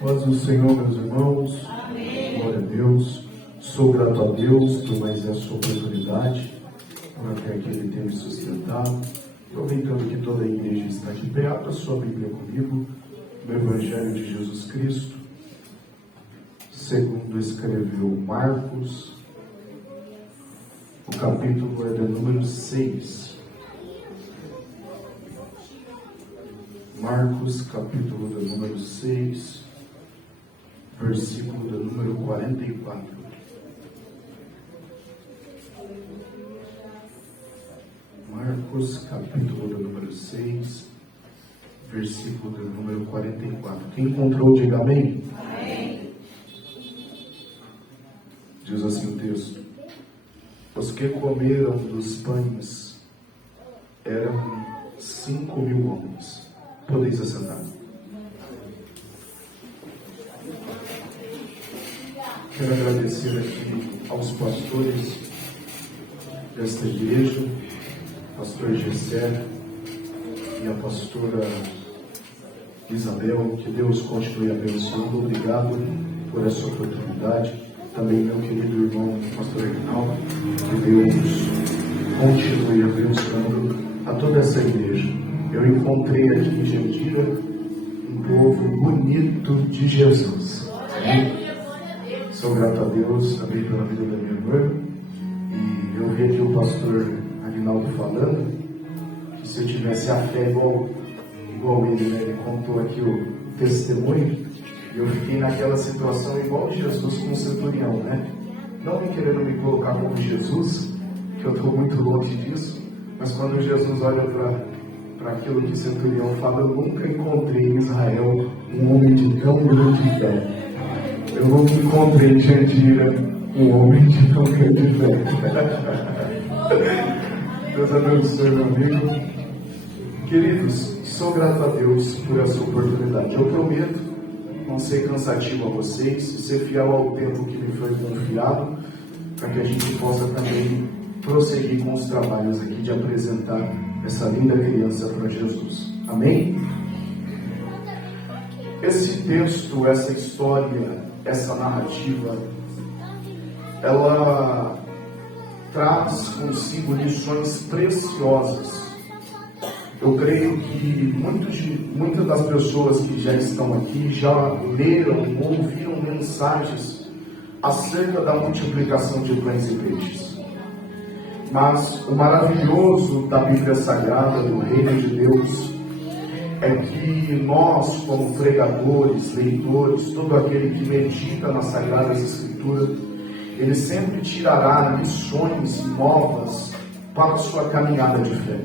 Paz do Senhor, meus irmãos. Amém. Glória a Deus. Sou grato a Deus por mais essa oportunidade, por até que Ele tem me sustentado. Aproveitando que toda a igreja está de pé, abra sua Bíblia comigo, no Evangelho de Jesus Cristo, segundo escreveu Marcos, o capítulo é de número 6. Marcos, capítulo de número 6, versículo de número 44. Marcos, capítulo de número 6, versículo de número 44. Quem encontrou, diga amém. Amém. Diz assim o texto: os que comeram dos pães eram 5.000 homens. Podeis assentar. Quero agradecer aqui aos pastores desta igreja, pastor Gessé e a pastora Isabel, que Deus continue abençoando. Obrigado por essa oportunidade. Também meu querido irmão pastor Aguinaldo, que Deus continue abençoando a toda essa igreja. Eu encontrei aqui em Jandira um povo bonito de Jesus. Amém? Sou grato a Deus também pela vida da minha irmã. E eu vi aqui o pastor Aguinaldo falando que se eu tivesse a fé igual ele, né? Ele contou aqui o testemunho, e eu fiquei naquela situação igual Jesus com o centurião, né? Não me querendo me colocar como Jesus, que eu estou muito longe disso, mas quando Jesus olha para aquilo que o centurião fala, eu nunca encontrei em Israel um homem de tão grande fé. Eu nunca encontrei em Jandira um homem de tão grande fé. Deus abençoe, meu amigo. Queridos, sou grato a Deus por essa oportunidade. Eu prometo não ser cansativo a vocês, ser fiel ao tempo que me foi confiado, para que a gente possa também prosseguir com os trabalhos aqui de apresentar essa linda criança para Jesus. Amém? Esse texto, essa história, essa narrativa, ela traz consigo lições preciosas. Eu creio que muitas das pessoas que já estão aqui já leram ou ouviram mensagens acerca da multiplicação de pães e peixes. Mas o maravilhoso da Bíblia Sagrada, do Reino de Deus, é que nós, como pregadores, leitores, todo aquele que medita nas Sagradas Escrituras, ele sempre tirará lições novas para a sua caminhada de fé.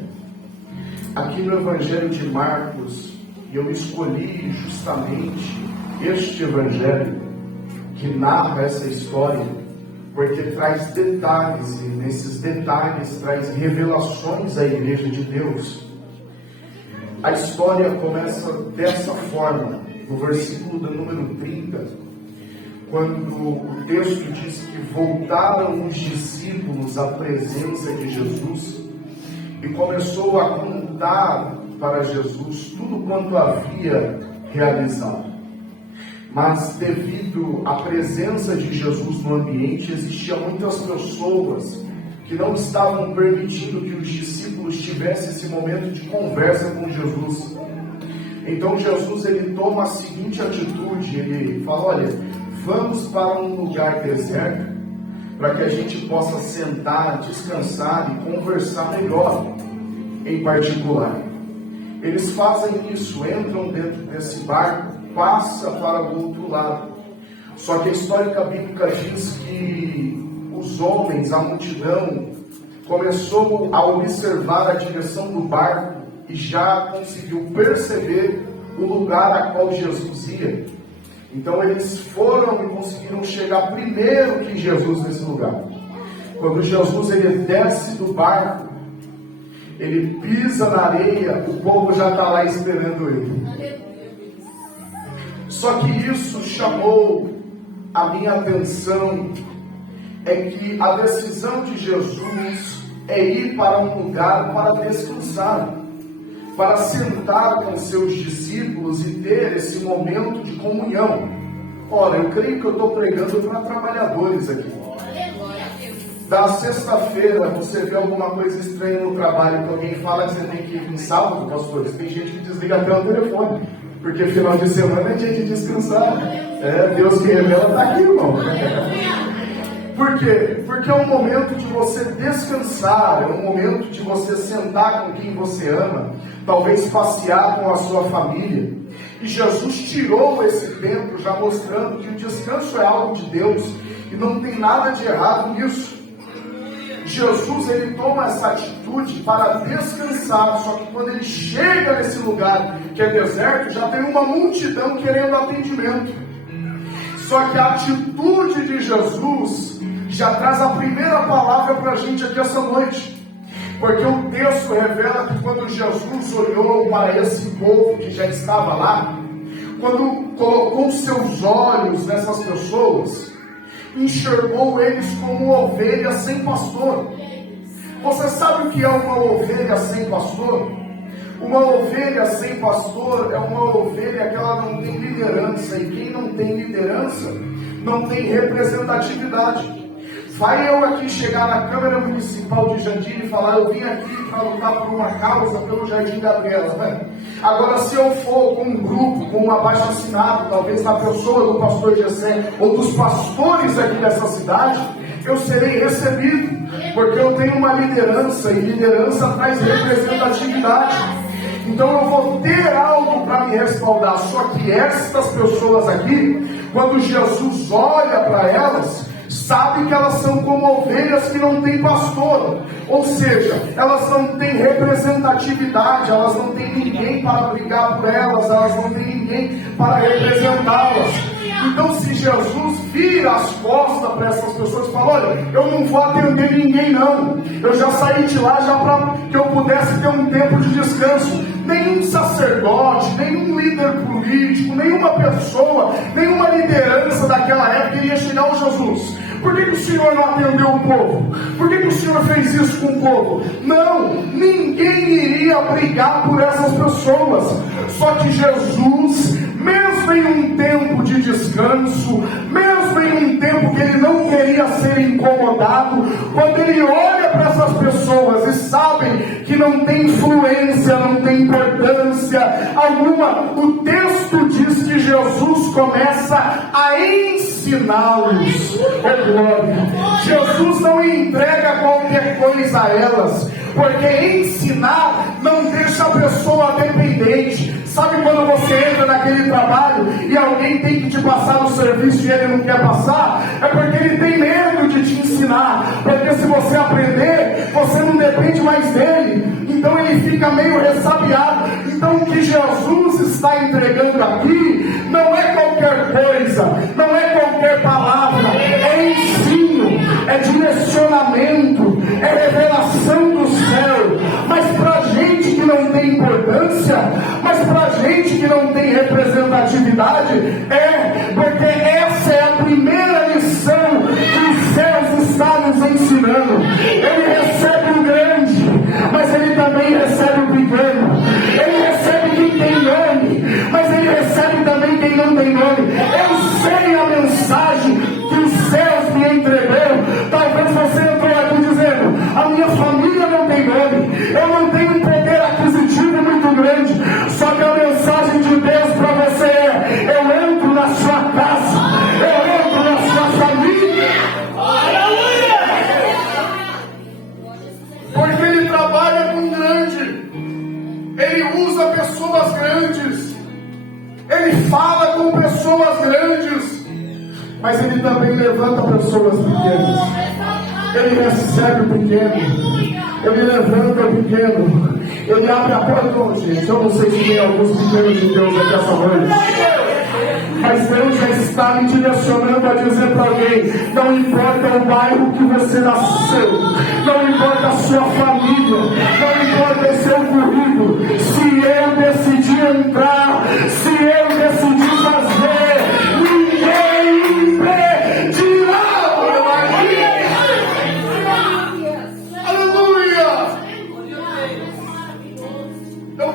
Aqui no Evangelho de Marcos, eu escolhi justamente este Evangelho que narra essa história, porque traz detalhes, e nesses detalhes traz revelações à Igreja de Deus. A história começa dessa forma, no versículo do número 30, quando o texto diz que voltaram os discípulos à presença de Jesus e começou a contar para Jesus tudo quanto havia realizado. Mas devido à presença de Jesus no ambiente, existiam muitas pessoas que não estavam permitindo que os discípulos tivessem esse momento de conversa com Jesus. Então Jesus, ele toma a seguinte atitude, ele fala: olha, vamos para um lugar deserto, para que a gente possa sentar, descansar e conversar melhor, em particular. Eles fazem isso, entram dentro desse barco, passa para o outro lado. Só que a história bíblica diz que os homens, a multidão, começou a observar a direção do barco e já conseguiu perceber o lugar a qual Jesus ia. Então eles foram e conseguiram chegar primeiro que Jesus nesse lugar. Quando Jesus ele desce do barco, ele pisa na areia, o povo já está lá esperando ele. Só que isso chamou a minha atenção, é que a decisão de Jesus é ir para um lugar para descansar. para sentar com seus discípulos e ter esse momento de comunhão. Ora, eu creio que eu estou pregando para trabalhadores aqui. Da sexta-feira, você vê alguma coisa estranha no trabalho, que alguém fala que você tem que ir no sábado, pastores, tem gente que desliga até o telefone, porque final de semana é dia de descansar. Deus que revela está aqui, irmão. Por quê? Porque é um momento de você descansar, é um momento de você sentar com quem você ama, talvez passear com a sua família. E Jesus tirou esse tempo, já mostrando que o descanso é algo de Deus, e não tem nada de errado nisso. Jesus, ele toma essa atitude para descansar, só que quando ele chega nesse lugar que é deserto, já tem uma multidão querendo atendimento. Só que a atitude de Jesus já traz a primeira palavra para a gente aqui essa noite. Porque o texto revela que quando Jesus olhou para esse povo que já estava lá, quando colocou seus olhos nessas pessoas, enxergou eles como ovelhas sem pastor. Você sabe o que é uma ovelha sem pastor? Uma ovelha sem pastor é uma ovelha que ela não tem liderança, e quem não tem liderança não tem representatividade. Vai eu aqui chegar na Câmara Municipal de Jandira e falar: eu vim aqui para lutar por uma causa pelo Jardim Gabriela, né? Agora, se eu for com um grupo, com um abaixo-assinado, talvez na pessoa do pastor Gessé ou dos pastores aqui dessa cidade, eu serei recebido, porque eu tenho uma liderança, e liderança traz representatividade. Então eu vou ter algo para me respaldar. Só que estas pessoas aqui, quando Jesus olha para elas, sabe que elas são como ovelhas que não têm pastor, ou seja, elas não têm representatividade, elas não têm ninguém para brigar por elas, elas não têm ninguém para representá-las. Então, se Jesus vira as costas para essas pessoas e fala: olha, eu não vou atender ninguém não, eu já saí de lá já para que eu pudesse ter um tempo de descanso. Nenhum sacerdote, nenhum líder político, nenhuma pessoa, nenhuma liderança daquela época iria chegar ao Jesus: por que o Senhor não atendeu o povo? Por que o Senhor fez isso com o povo? Não, ninguém iria brigar por essas pessoas. Só que Jesus, mesmo em um tempo de descanso, mesmo em um tempo que ele não queria ser incomodado, quando ele olha para essas pessoas e sabem que não tem influência, não tem importância alguma, o texto diz que Jesus começa a ensiná-los. Oh glória! Jesus não entrega qualquer coisa a elas, porque ensinar não deixa a pessoa dependente. Sabe quando você entra naquele trabalho e alguém tem que te passar o serviço e ele não quer passar? É porque ele tem medo de te ensinar, porque se você aprender, você não depende mais dele, então ele fica meio ressabiado. Então o que Jesus está entregando aqui não é qualquer coisa, não é qualquer palavra, é ensino, é direcionamento, é revelação do céu. Mas para gente que não tem importância, mas para gente que não tem representatividade, porque essa é a primeira lição que os céus estão nos ensinando. Ele recebe o grande, mas ele também recebe o pequeno. Ele recebe quem tem nome, mas ele recebe também quem não tem nome. Eu sei a mensagem que os céus me entregaram. Talvez você entrou aqui dizendo: a minha família não tem nome, eu não tenho um poder aquisitivo muito grande. Só que a mensagem de Deus para você é: eu entro na sua casa, eu entro na sua família. Porque ele trabalha com grande, ele usa pessoas grandes, ele fala com pessoas grandes, mas ele também levanta pessoas pequenas. Ele recebe o pequeno, ele levanta o pequeno, ele abre a porta. Gente, eu não sei se tem alguns pequenos de Deus aqui essa noite, mas Deus já está me direcionando a dizer para alguém: não importa o bairro que você nasceu, não importa a sua família, não importa o seu currículo, se eu decidir entrar, se eu decidir fazer, ninguém impedirá. Aleluia! Eu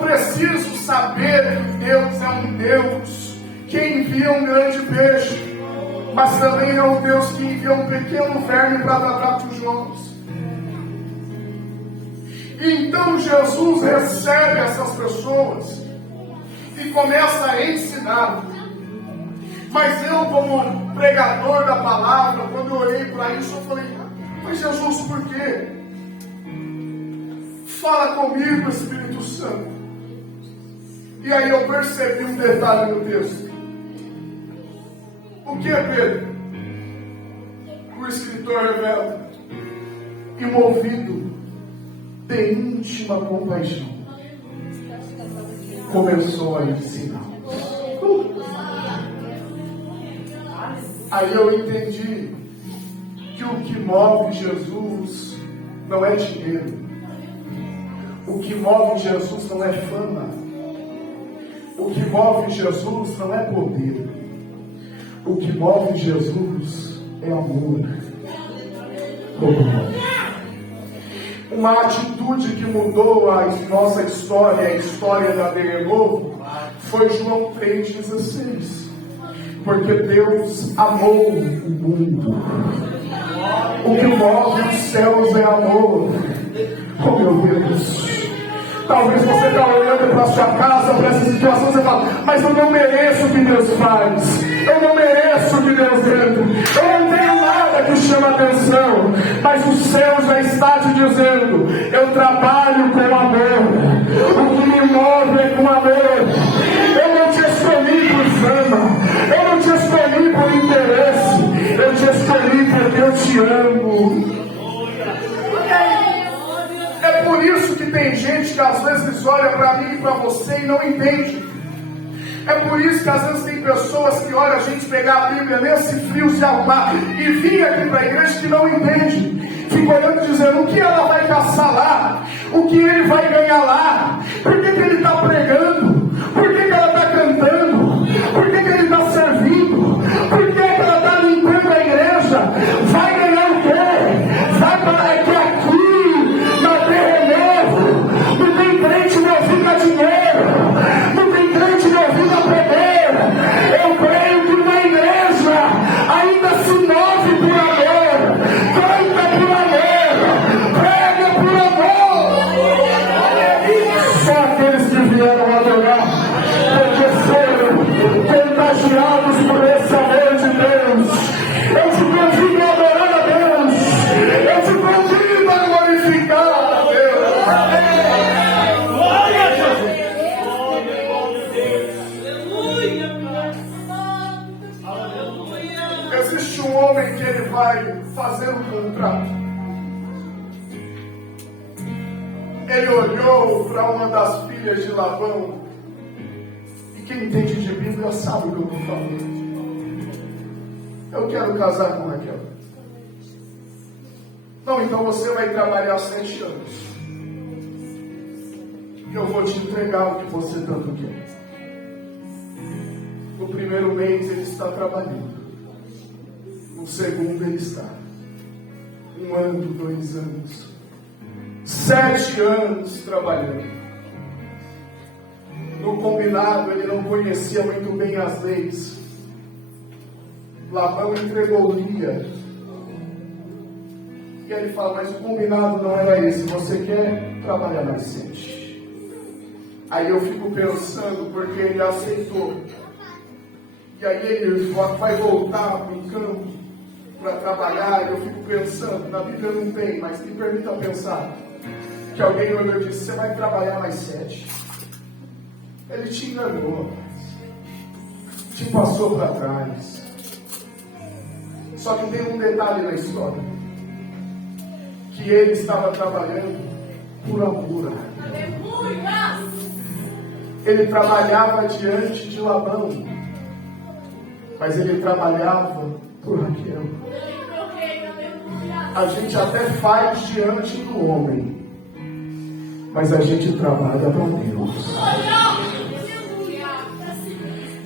envia um grande peixe, mas também é o Deus que envia um pequeno verme para tratar dos homens. Então Jesus recebe essas pessoas e começa a ensinar. Mas eu, como pregador da palavra, quando eu olhei para isso, eu falei: mas Jesus, por quê? Fala comigo, Espírito Santo. E aí eu percebi um detalhe no texto. O que é Pedro? O escritor revela: e movido de íntima compaixão, começou a ensinar. Aí eu entendi que o que move Jesus não é dinheiro. O que move Jesus não é fama. O que move Jesus não é poder. O que move Jesus é amor. Uma atitude que mudou a nossa história, a história da Renovo, foi João 3,16. Porque Deus amou o mundo. O que move os céus é amor. Oh, meu Deus. Talvez você está olhando para a sua casa, para essa situação, você fala: mas eu não mereço o que Deus faz. Eu não mereço o que Deus entra. Eu não tenho nada que chame atenção. Mas o céu já está te dizendo: eu trabalho com amor. O que me move é com amor. Eu não te escolhi por fama. Eu não te escolhi por interesse. Eu te escolhi porque eu te amo. É por isso que tem gente que às vezes olha para mim e para você e não entende. É por isso que às vezes tem pessoas que olham a gente pegar a Bíblia nesse frio, se arrumar e vir aqui para a igreja que não entende. Fica olhando dizendo: o que ela vai caçar lá? O que ele vai ganhar lá? Por que ele está pregando? Por que ela está cantando? Por que ele está servindo? Por que ela está limpando a igreja? Vai ganhar o quê? Vai para que aqui na Renovo não tem crente movido a dinheiro, não tem crente movido a poder. Eu creio que uma igreja ainda se move por amor, canta por amor, prega por amor. Só aqueles que vieram adorar porque foram contagiados por esse amor de Deus. Eu te convido a adorar a Deus. Eu te convido a glorificar a Deus. Glória a Jesus. Existe um homem que ele vai fazer um contrato. Ele olhou para uma das filhas de Labão. E quem entende de Bíblia sabe o que eu estou falando. Eu quero casar com Raquel. Não, então você vai trabalhar 7 anos. E eu vou te entregar o que você tanto quer. No primeiro mês ele está trabalhando. No segundo ele está. 1 ano, 2 anos. 7 anos trabalhando. No combinado ele não conhecia muito bem as leis. Labão entregou Lia. E aí ele fala: mas o combinado não era esse. Você quer trabalhar mais 7. Aí eu fico pensando, porque ele aceitou. E aí ele vai voltar para o campo para trabalhar. E eu fico pensando, na Bíblia não tem, mas me permita pensar, que alguém olhou e disse: você vai trabalhar mais 7. Ele te enganou, te passou para trás. Só que tem um detalhe na história, que ele estava trabalhando por amor. Ele trabalhava diante de Labão, mas ele trabalhava por Raquel. A gente até faz diante do homem, mas a gente trabalha para Deus.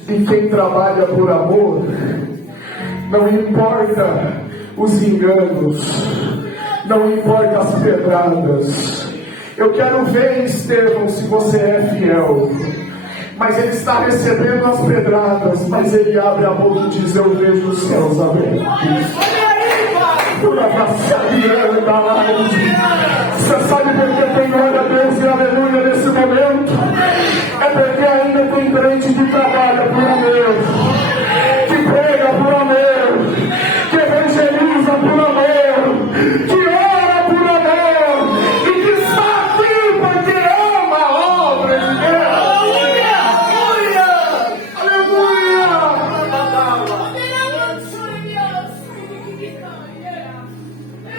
E quem trabalha por amor, não importa os enganos, não importa as pedradas. Eu quero ver, Estevão, se você é fiel. mas ele está recebendo as pedradas, mas ele abre a boca e diz: eu vejo os céus abertos. Você sabe por que tem glória a Deus e aleluia nesse momento? É porque ainda tem crente que trabalha por amor, que prega por amor, que evangeliza por amor, que ora por amor, e que está aqui porque ama a obra de Deus.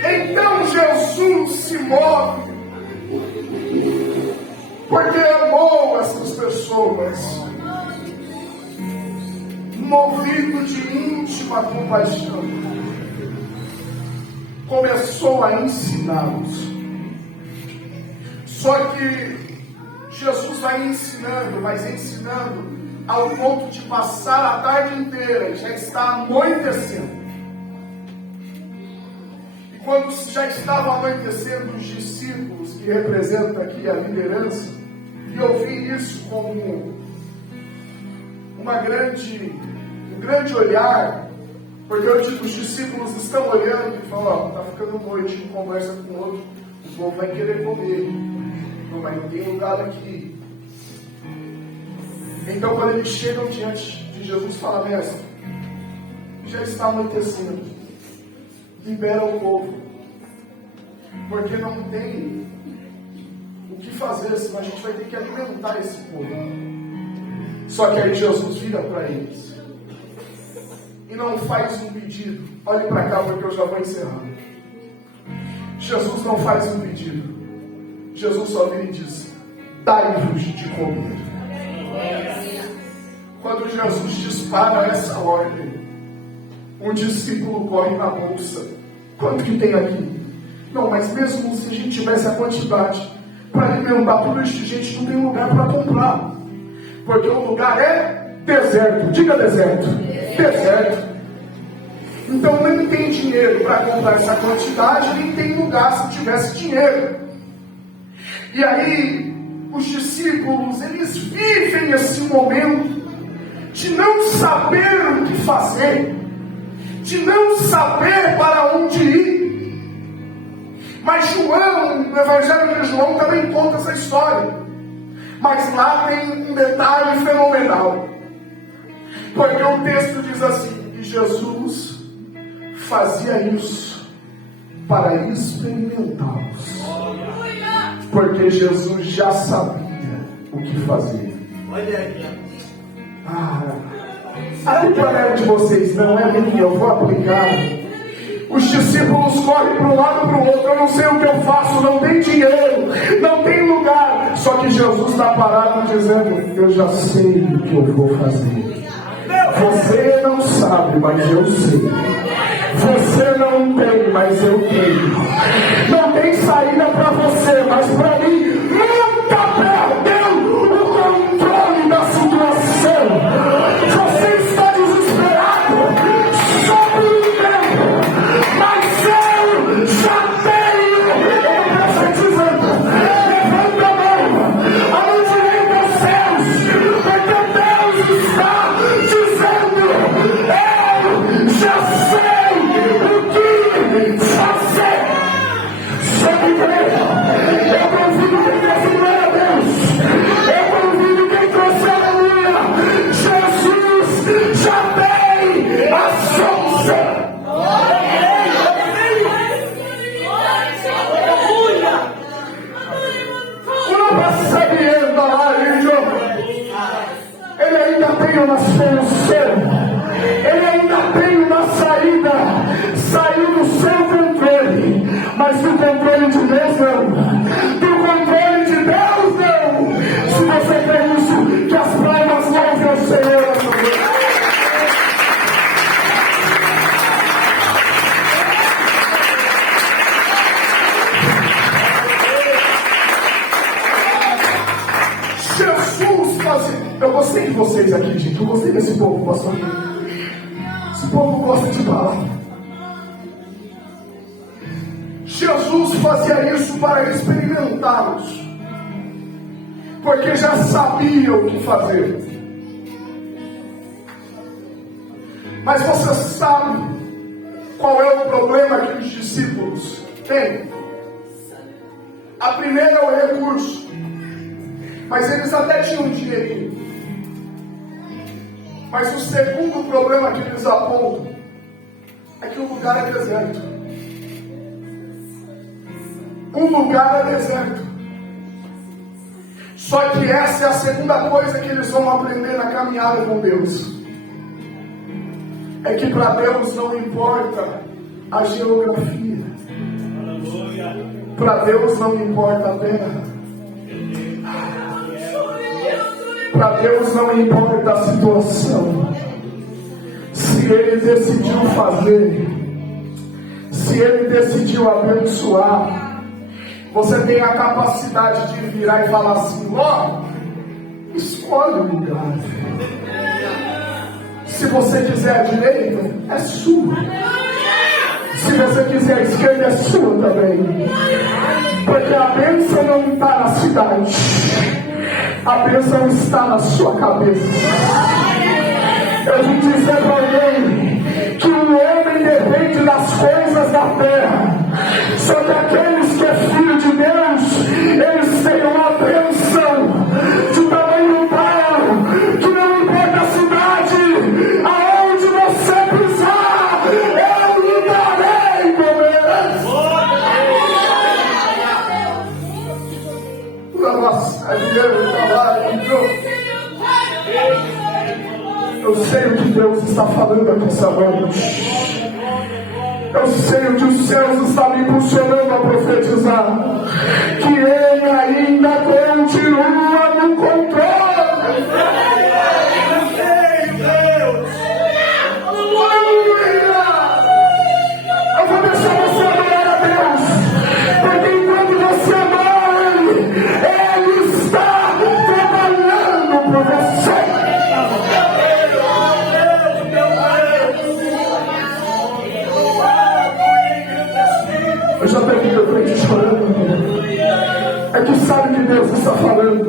Então Jesus se move porque amou essas pessoas, movido de íntima compaixão, começou a ensiná-los. Só que Jesus vai ensinando, mas ensinando ao ponto de passar a tarde inteira, já está anoitecendo. Quando já estava anoitecendo, os discípulos, que representam aqui a liderança, e eu vi isso como um grande olhar, porque os discípulos estão olhando e falam: está ficando noite, um conversa com o outro, o povo vai querer comer, mas não tem lugar aqui. Então, quando eles chegam diante de Jesus, fala: mestre, já está anoitecendo, libera o povo, porque não tem o que fazer, senão a gente vai ter que alimentar esse povo. Só que aí Jesus vira para eles e não faz um pedido. Olhe para cá, porque eu já vou encerrando. Jesus não faz um pedido, Jesus só vira e diz: dai-vos de comer. Quando Jesus dispara essa ordem, um discípulo corre na bolsa: quanto que tem aqui? Não, mas mesmo se a gente tivesse a quantidade para alimentar tudo isso de gente, não tem lugar para comprar, porque o lugar é deserto. Diga deserto. Deserto. Então nem tem dinheiro para comprar essa quantidade, nem tem lugar se tivesse dinheiro. E aí os discípulos, eles vivem esse momento de não saber o que fazer, de não saber para onde ir. Mas João, no Evangelho de João, também conta essa história. Mas lá tem um detalhe fenomenal. Porque o texto diz assim: e Jesus fazia isso para experimentá-los. Porque Jesus já sabia o que fazer. A culpa não é de vocês, não é minha, eu vou aplicar. Os discípulos correm para um lado e para o outro: eu não sei o que eu faço, não tem dinheiro, não tem lugar. Só que Jesus está parado dizendo: eu já sei o que eu vou fazer. Você não sabe, mas eu sei. Você não tem, mas eu tenho. Não tem saída para você, mas para mim nunca perdeu o controle da situação. Você está desesperado só por um tempo, mas eu já tenho. Eu profetizando: levanta a mão, a mão direita aos céus, porque Deus está dizendo: eu já sei o que fazer. Só que eu convido quem trouxe glória a Deus, eu convido quem trouxe aleluia. Jesus já tem a solução. Ele ainda tem uma solução, ele ainda tem uma saída. Saiu do seu controle, mas do controle de Deus não. Do controle de Deus não. Se você crê nisso, que as palmas louvem ao Senhor. Jesus fazia. Eu gostei de vocês aqui, gente. Eu gostei desse povo, pastor. Esse povo gosta de palavra. Jesus fazia isso para experimentá-los. porque já sabia o que fazer. Mas você sabe qual é o problema que os discípulos têm? A primeira é o recurso, mas eles até tinham dinheirinho. Mas o segundo problema que eles apontam é que o lugar é deserto. O lugar é deserto. Só que essa é a segunda coisa que eles vão aprender na caminhada com Deus. É que para Deus não importa a geografia. Para Deus não importa a terra. Para Deus não importa a situação. Se Ele decidiu fazer, se Ele decidiu abençoar, você tem a capacidade de virar e falar assim: ó, escolhe o lugar. Se você quiser a direita, é sua. Se você quiser a esquerda, é sua também. Porque a bênção não está na cidade, a bênção está na sua cabeça. Eu vim dizer para alguém que o homem depende das coisas da terra. Só que aqueles que é filho de Deus, eles têm uma bênção de tamanho tal que não importa a cidade, aonde você pisar, eu lhe darei comer. Eu sei o que Deus está falando aqui essa noite. Eu sei o que os céus estão me impulsionando a profetizar. Que Ele ainda continua no controle. Eu vou deixar você adorar a Deus. Porque enquanto você adora Ele, Ele está trabalhando por você. Eu já peguei meu frente chorando. É que sabe que Deus está falando.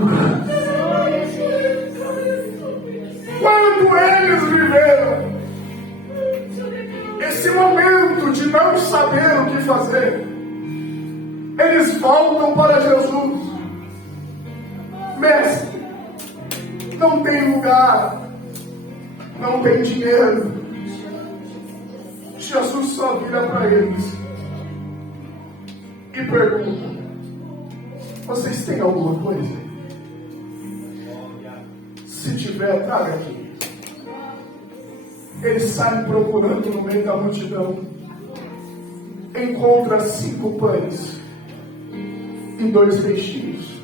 Quando eles viveram esse momento de não saber o que fazer, eles voltam para Jesus. Mestre, não tem lugar, não tem dinheiro. Jesus só vira para eles e pergunta: vocês têm alguma coisa? Se tiver, traga aqui. Eles saem procurando no meio da multidão. Encontra 5 pães e 2 peixinhos.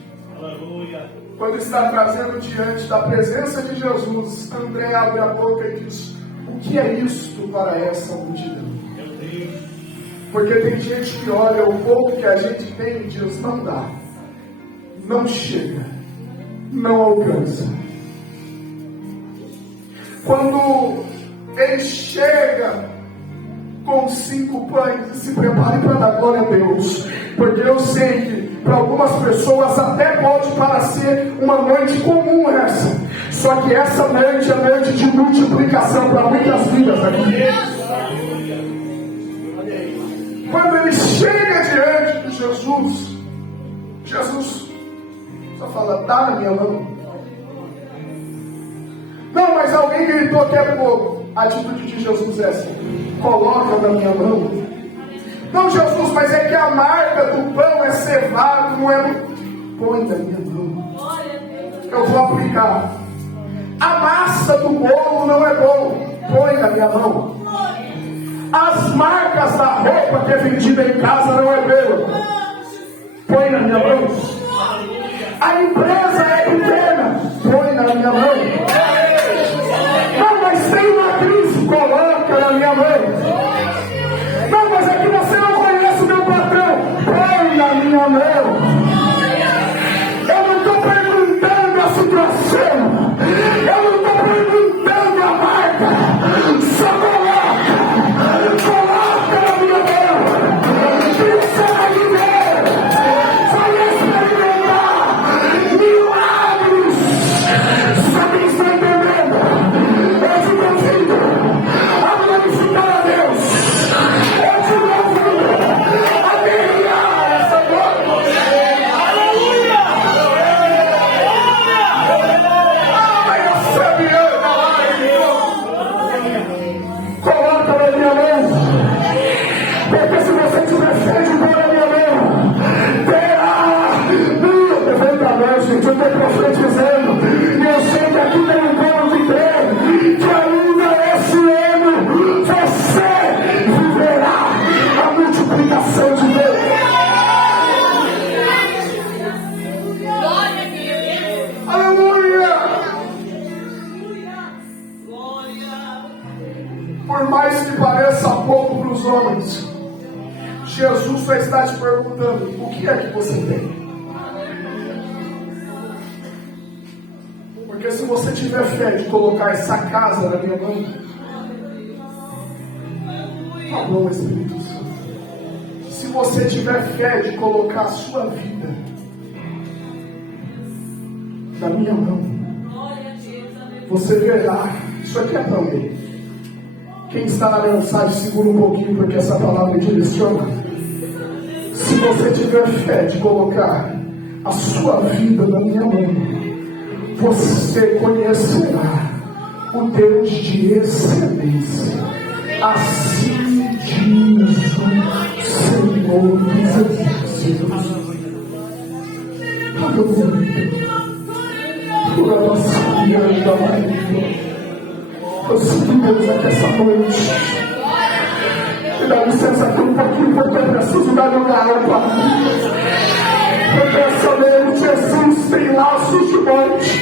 Quando está trazendo diante da presença de Jesus, André abre a boca e diz: o que é isto para essa multidão? Porque tem gente que olha o pouco que a gente tem e diz: não dá, não chega, não alcança. Quando ele chega com 5 pães, e se prepare para dar glória a Deus, porque eu sei que para algumas pessoas até pode parecer uma noite comum essa, só que essa noite é noite de multiplicação para muitas vidas aqui. Quando ele chega diante de Jesus, Jesus só fala: dá na minha mão. Não, mas alguém gritou que é pouco. A atitude de Jesus é assim: coloca na minha mão. Não, Jesus, mas é que a marca do pão é cevado, não é. Põe na minha mão. Eu vou aplicar. A massa do bolo não é bom. Põe na minha mão. As marcas da roupa que é vendida em casa não é boa. Põe na minha mão. A empresa é pequena. Põe na minha mão. Não, mas tem uma crise. Coloca na minha mão. Não, mas é que você não conhece o meu patrão. Põe na minha mão. Eu não estou perguntando a situação. Eu não estou perguntando a marca. Só coloca na minha mão. Você vai viver, vai experimentar milagres. Por mais que pareça pouco para os homens, Jesus só está te perguntando: o que é que você tem? Porque se você tiver fé de colocar essa casa na minha mão, tá bom, Espírito Santo. Se você tiver fé de colocar a sua vida na minha mão, você verá. Isso aqui é para mim. Quem está na mensagem, segura um pouquinho, porque essa palavra me direciona. Se você tiver fé de colocar a sua vida na minha mão, você conhecerá o Deus de excelência. Assim diz o Senhor dos Exércitos. Por a nossa vida, Maria. Eu sinto Deus aqui essa noite. Me dá licença aqui um pouquinho, porque eu preciso dar lugar para mim. Porque essa noite Jesus tem laços de morte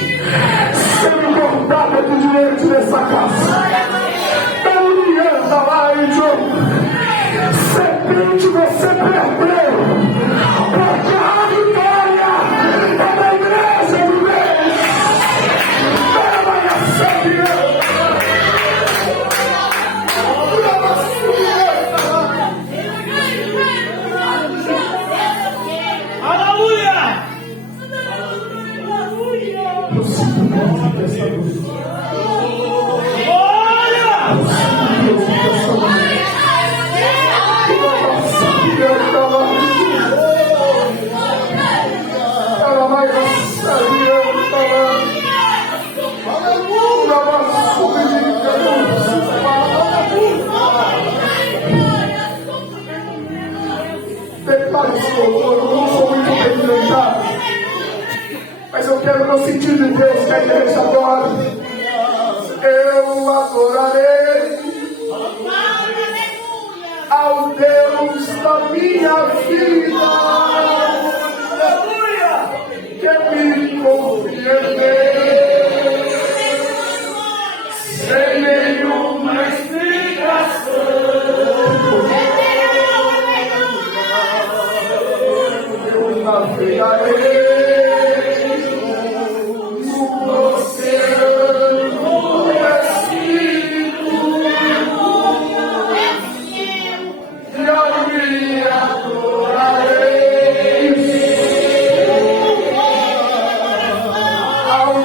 sendo cortado aqui diante dessa casa. Não anda lá, serpente, você perdeu. Porque a vitória é da igreja de Deus. Eu não sou muito bem cantado, mas eu quero no sentido de Deus que a igreja adora. Eu adorarei ao Deus da minha vida, que me compreendeu sem nenhuma explicação. Eu navegarei no oceano Espírito e ao me adorarei, ao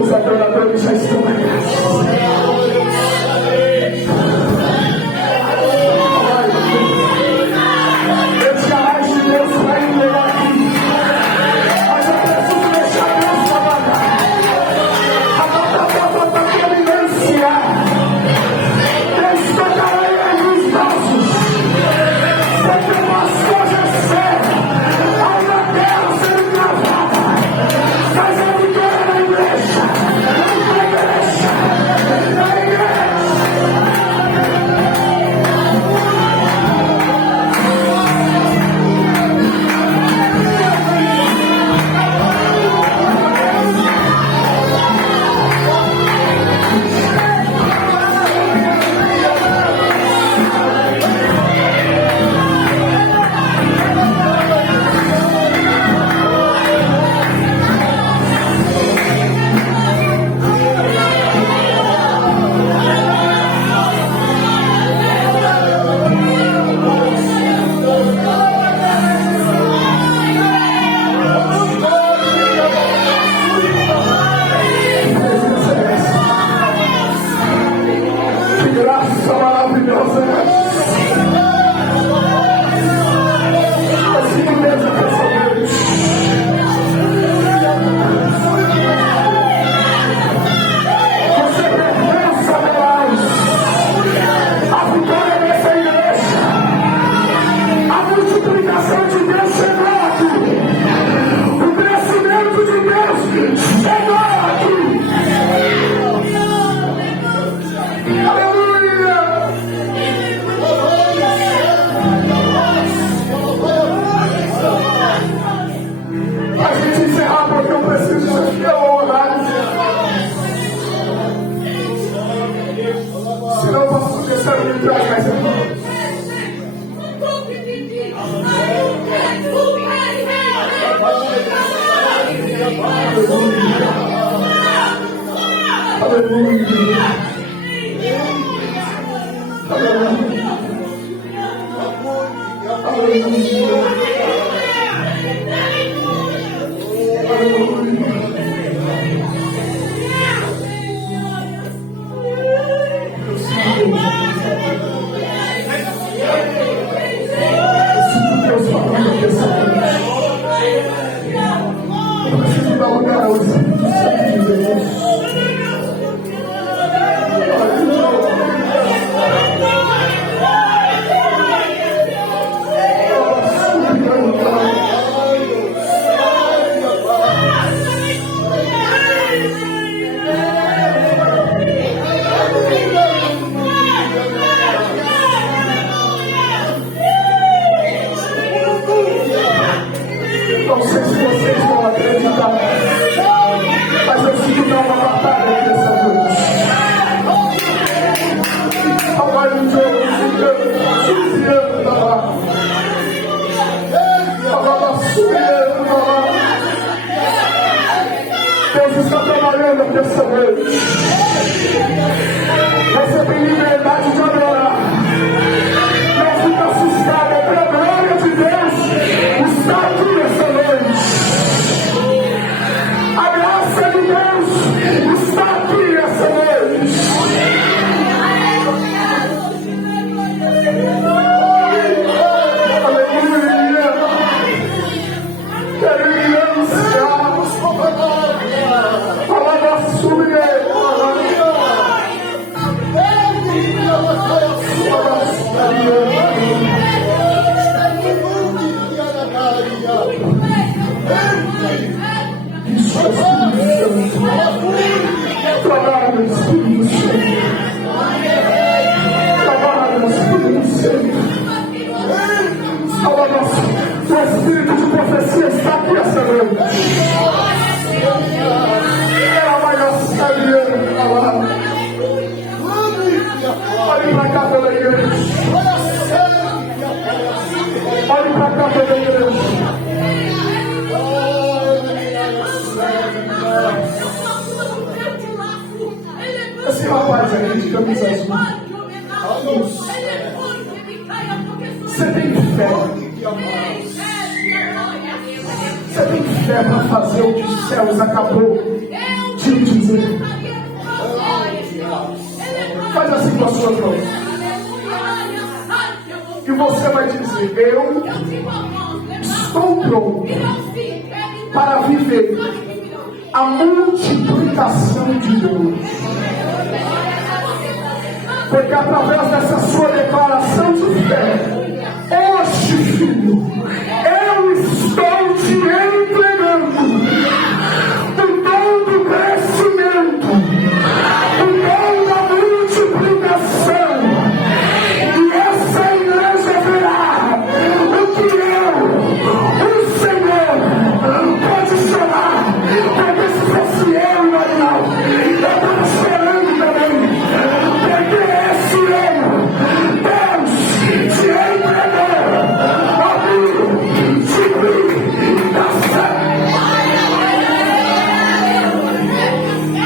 Os adoradores já estão na casa. Esse jamais de Deus vai entregar aqui. Mas eu preciso deixar Deus trabalhar. A plataforma está providenciar. Deus tocará em alguns braços. Porque umas coisas sérias aí na terra sendo gravadas. Mas eu me quero na igreja. Na igreja. Na igreja. Deus está trabalhando dessa vez. Você tem liberdade de adorar. Não fica assustado, é para a glória de Deus está aqui essa noite. A graça de Deus está aqui essa noite. Aleluia. Quero anunciar. Fala da sua trabalha no Espírito Santo. Trabalha no Espírito Santo. O Espírito de profecia está aqui essa noite. Ela vai gastar dinheiro para lá. Olhe para cá pela igreja. Olhe para cá pela igreja. Esse rapaz aqui de camisa azul. Você tem fé. fé para fazer o que os céus acabou de dizer. Faz assim com as suas mãos. E você vai dizer: eu estou pronto para viver a multiplicação de Deus. Porque através dessa sua declaração de fé, hoje, filho, eu estou te entregando o dom do crescimento, o dom da multiplicação. E essa igreja verá o que o Senhor, pode chamar. Porque se fosse eu, Marinaldo, eu estava chorando também. Porque esse ano, Deus te entregou a multiplicação.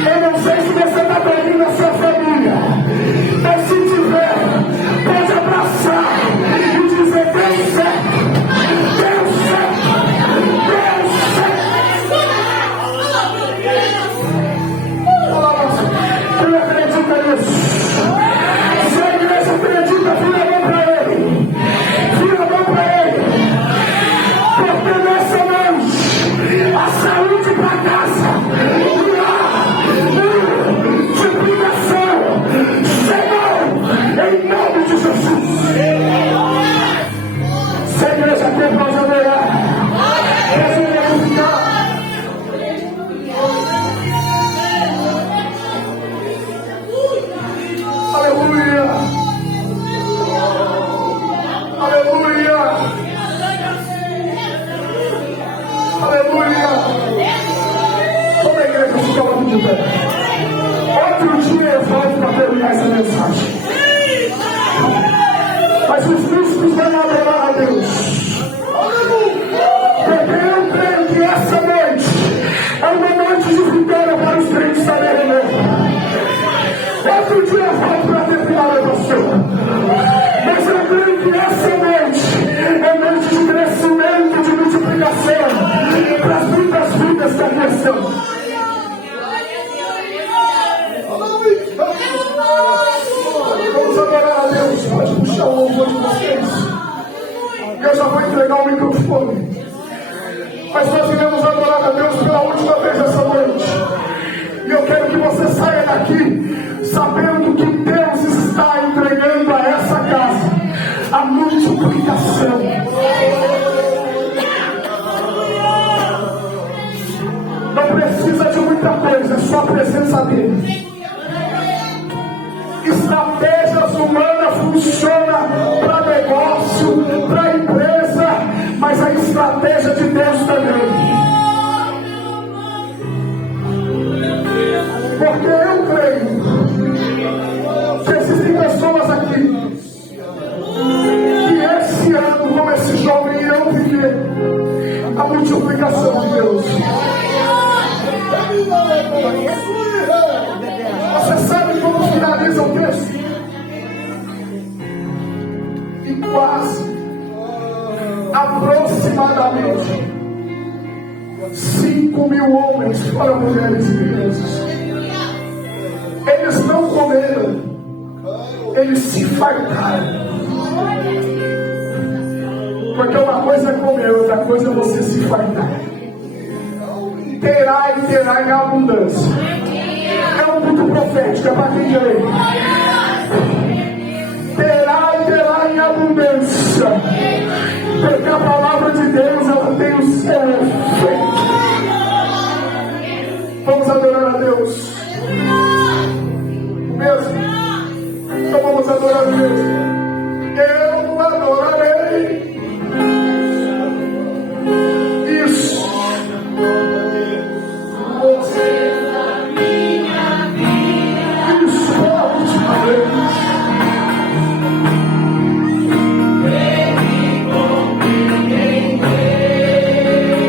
Eu não sei se você está perdendo a sua família, mas se tiver, pode abraçar e dizer: Deus certo, Deus certo, Deus certo. Quem acredita nisso? Se a igreja acredita, vira a mão para ele. Vira a mão para ele. Porque nessa noite, a saúde para casa, multiplicação, Senhor, em nome de Jesus. Se a igreja quer, pode adorar. Quer ficar. Aleluia! Aleluia! Aleluia! Toda a igreja se coloca de pé. Outro dia eu volto para terminar essa mensagem. Mas os bispos vão adorar a Deus. Porque eu creio que essa noite é uma noite de vitória para os crentes da Aleluia. Outro dia eu volto para terminar a pastor. Mas eu creio que essa noite é noite de crescimento, de multiplicação para as muitas vidas da questão. Vamos adorar a Deus. Pode puxar o louvor de vocês. Eu já vou entregar o microfone. Mas nós iremos adorar a Deus pela última vez essa noite. E eu quero que você saia daqui sabendo que Deus está entregando a essa casa a multiplicação. Não precisa de muita coisa, é só a presença dele. Estratégias humanas funcionam para negócio, para empresa, mas a estratégia de Deus também. Porque eu creio que existem pessoas aqui que esse ano, como esse jovem, irão viver a multiplicação de Deus. Você sabe como finaliza o texto? E quase, aproximadamente, 5.000 homens foram mulheres e crianças. Eles não comeram, eles se fartaram. Porque uma coisa é comer, outra coisa é você se fartar. Terá e terá em abundância. É um culto profético, é para quem crê. Terá e terá em abundância. Porque a palavra de Deus, ela tem o seu efeito. Vamos adorar a Deus. Mesmo. Então vamos adorar a Deus. Eu adorarei. Isso. Você na minha vida. Isso é a última vez. Ele com ninguém vê.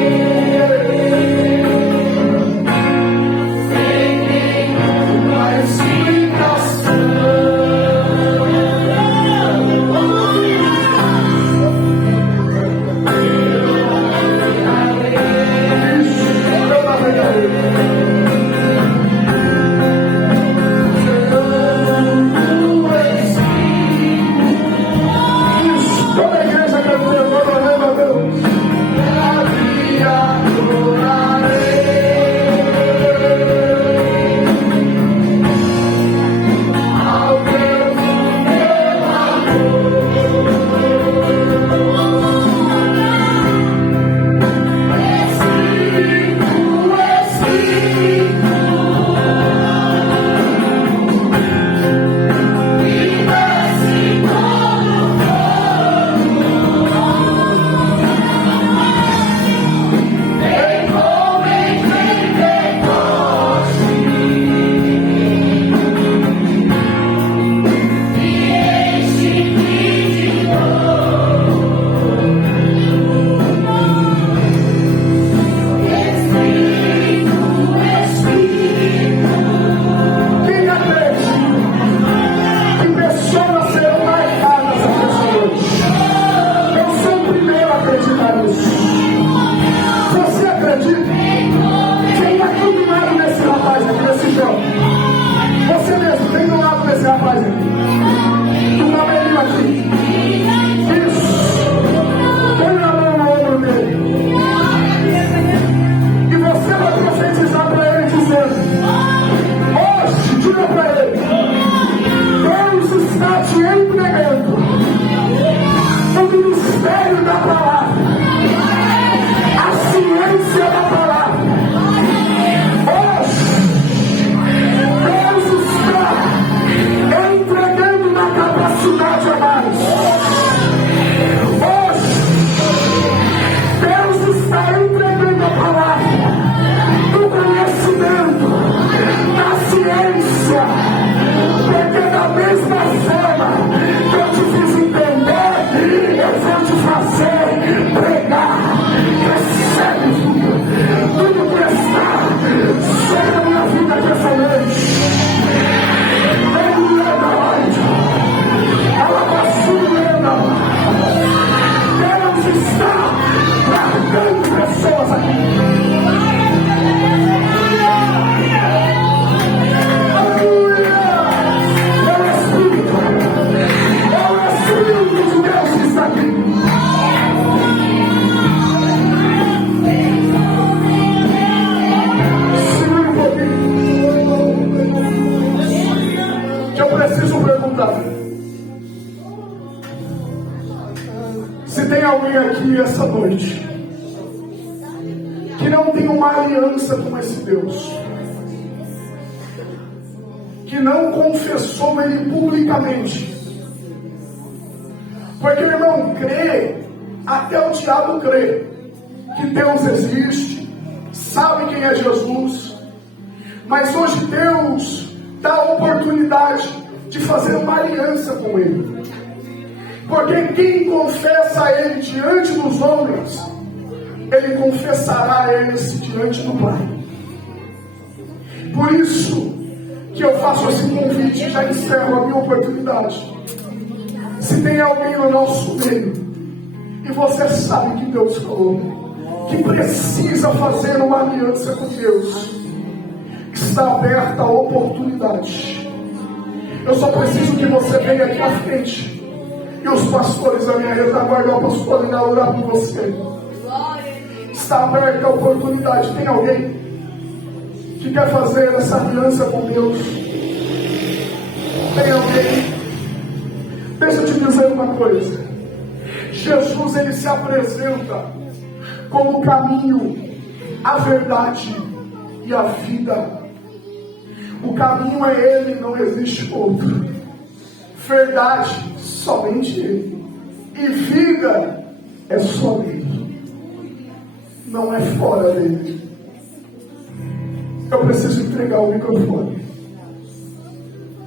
nessa noite que não tem uma aliança com esse Deus, que não confessou Ele publicamente. Porque, meu irmão, crê, até o diabo crê que Deus existe, sabe quem é Jesus, mas hoje Deus dá a oportunidade de fazer uma aliança com Ele. Porque quem confessa a Ele diante dos homens, Ele confessará a eles diante do Pai. Por isso que eu faço esse convite e já encerro a minha oportunidade. Se tem alguém no nosso meio, e você sabe que Deus falou, que precisa fazer uma aliança com Deus, está aberta a oportunidade. Eu só preciso que você venha aqui à frente, e os pastores da minha retaguarda apostólica irão orar por você. Está aberta a oportunidade. Tem alguém que quer fazer essa aliança com Deus? Tem alguém? Deixa eu te dizer uma coisa. Jesus, Ele se apresenta como o caminho, a verdade e a vida. O caminho é Ele, não existe outro. Verdade, somente Ele. E vida é só Ele. Não é fora dele. Eu preciso entregar o microfone.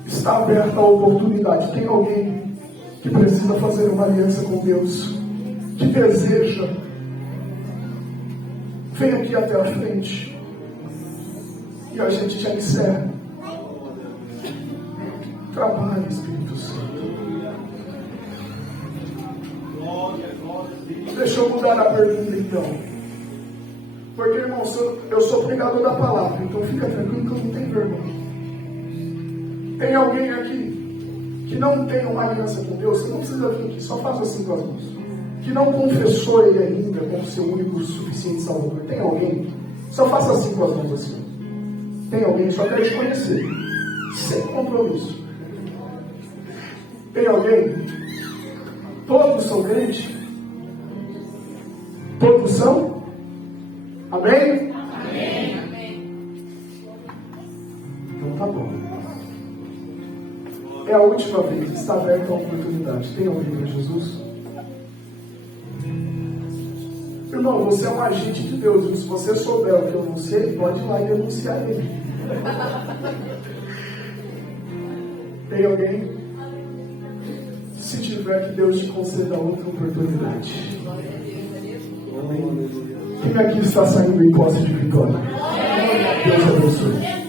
Está aberta a oportunidade. Tem alguém que precisa fazer uma aliança com Deus, que deseja? Vem aqui até a frente e a gente já encerra. Trabalhe, Espírito Santo. Deixa eu mudar a pergunta então. Porque, irmão, eu sou pregador da palavra, então fica tranquilo que eu não tenho vergonha. Tem alguém aqui que não tem uma aliança com Deus? Você não precisa vir aqui, só faz assim com as mãos. Que não confessou Ele ainda como seu único e suficiente Salvador. Tem alguém? Só faça assim com as mãos assim. Tem alguém? Só quero te conhecer. Sem compromisso. Tem alguém? Todos são crentes? Todos são? Amém? Amém. Então tá bom. É a última vez. Está aberta a oportunidade. Tem alguém para Jesus? Irmão, você é um agente de Deus. E se você souber o que eu não sei, pode ir lá e denunciar ele. Tem alguém? Se tiver, que Deus te conceda outra oportunidade. Amém. Quem aqui está saindo em posse de vitória? Deus abençoe.